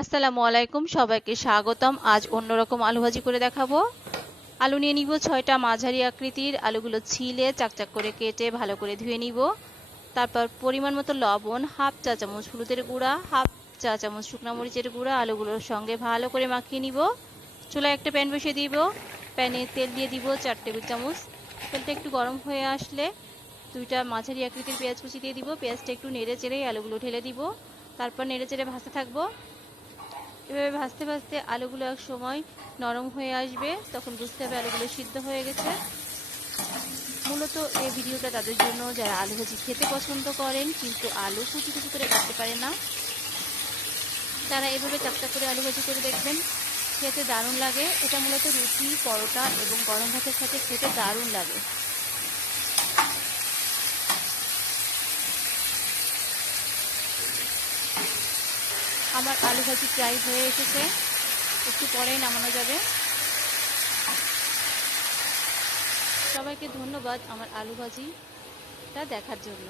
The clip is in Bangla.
আসসালামু আলাইকুম, সবাইকে স্বাগতম। আজ অন্যরকম আলু ভাজি করে দেখাবো। আলু নিয়ে নিব 6টা মাঝারি আকৃতির। আলুগুলো ছিলে চাকচাক করে কেটে ভালো করে ধুয়ে নিব। তারপর পরিমাণ মতো লবণ, হাফ চা চামচ হলুদের গুঁড়া, হাফ চা চামচ শুকনো মরিচের গুঁড়া আলুগুলোর সঙ্গে ভালো করে মাখিয়ে নিব। চুলায় একটা প্যান বসিয়ে দিব। প্যানে তেল দিয়ে দিব 4 টেবিল চামচ। তেলটা একটু গরম হয়ে আসলে 2টা মাঝারি আকৃতির পেঁয়াজ কুচি দিয়ে দিব। পেঁয়াজটা একটু নেড়ে চেড়ে আলুগুলো ঢেলে দিব। তারপর নেড়ে চেড়ে ভাজতে থাকবো। এভাবে ভাজতে ভাজতে আলুগুলো এক সময় নরম হয়ে আসবে, তখন বুঝতে হবে আলুগুলো সিদ্ধ হয়ে গেছে। মূলত এই ভিডিওটা তাদের জন্য যারা আলু ভাজি খেতে পছন্দ করেন কিন্তু আলু কুচি কুচি করে কাটতে পারে না, তারা এভাবে চাকচা করে আলু ভাজি করে দেখবেন, খেতে দারুণ লাগে। এটা মূলত রুটি, পরোটা এবং গরম ভাতের সাথে খেতে দারুণ লাগে। আমার আলু ভাজি প্রায় হয়ে এসেছে, একটু পরেই নামানো যাবে। সবাইকে ধন্যবাদ আমার আলু ভাজিটা দেখার জন্য।